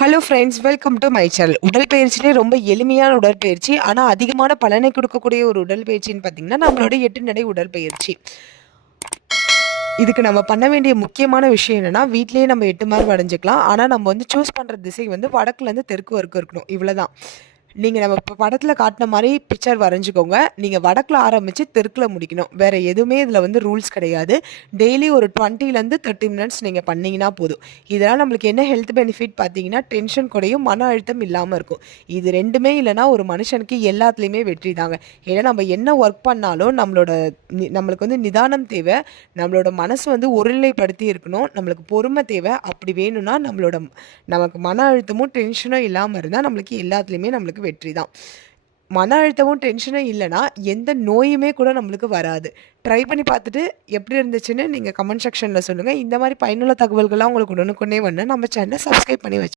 Hello friends, welcome to my channel. உடற்பயிற்சியிலே ரொம்ப எளிமையான உடற்பயிற்சி, ஆனால் அதிகமான பலனை கொடுக்கக்கூடிய ஒரு உடற்பயிற்சின்னு பார்த்தீங்கன்னா, நம்மளோட 8 நடை உடற்பயிற்சி. இதுக்கு நம்ம பண்ண வேண்டிய முக்கியமான விஷயம் என்னன்னா, வீட்லயே நம்ம 8 மார்க் அடைஞ்சுக்கலாம். ஆனா, நம்ம வந்து சூஸ் பண்ற திசை வந்து வடக்குலேருந்து தெற்கு வரைக்கும் இருக்கணும். இவ்வளோதான். நீங்க நம்ம இப்ப படத்துல காட்டுன மாரி பிக்சர் வரைஞ்சுக்கோங்க. நீங்க வடக்குல ஆரம்பிச்சு தெற்குல முடிக்கணும். வேற எதுவுமே இதுல வந்து ரூல்ஸ் கிடையாது. டெய்லி ஒரு 20லேருந்து 30 மினிட்ஸ் நீங்க பண்ணீங்கன்னா போதும். இதனால நம்மளுக்கு என்ன ஹெல்த் பெனிஃபிட் பார்த்தீங்கன்னா, டென்ஷன் குறையும், மன அழுத்தம் இல்லாம இருக்கும். இது 2மே இல்லன்னா ஒரு மனுஷனுக்கு எல்லாத்துலயுமே வெற்றி தாங்க. ஏன்னா நம்ம என்ன ஒர்க் பண்ணாலும் நம்மளுக்கு வந்து நிதானம் தேவை. நம்மளோட மனசு வந்து ஒருநிலைப்படுத்தி இருக்கணும். நம்மளுக்கு பொறுமை தேவை. அப்படி வேணும்னா நமக்கு மன அழுத்தமும், டென்ஷனும் இல்லாம இருந்தா நம்மளுக்கு எல்லாத்துலயுமே நம்மளுக்கு வெற்றி தான். மன அழுத்தமும் டென்ஷனும் இல்லைன்னா எந்த நோயுமே கூட நம்மளுக்கு வராது. ட்ரை பண்ணி பார்த்துட்டு எப்படி இருந்துச்சுன்னு நீங்கள் கமெண்ட் செக்ஷனில் சொல்லுங்கள். இந்த மாதிரி பயனுள்ள தகவல்கள்லாம் உங்களுக்கு உடனுக்குடனே வேணும்னா நம்ம சேனலை சப்ஸ்கிரைப் பண்ணி வச்சு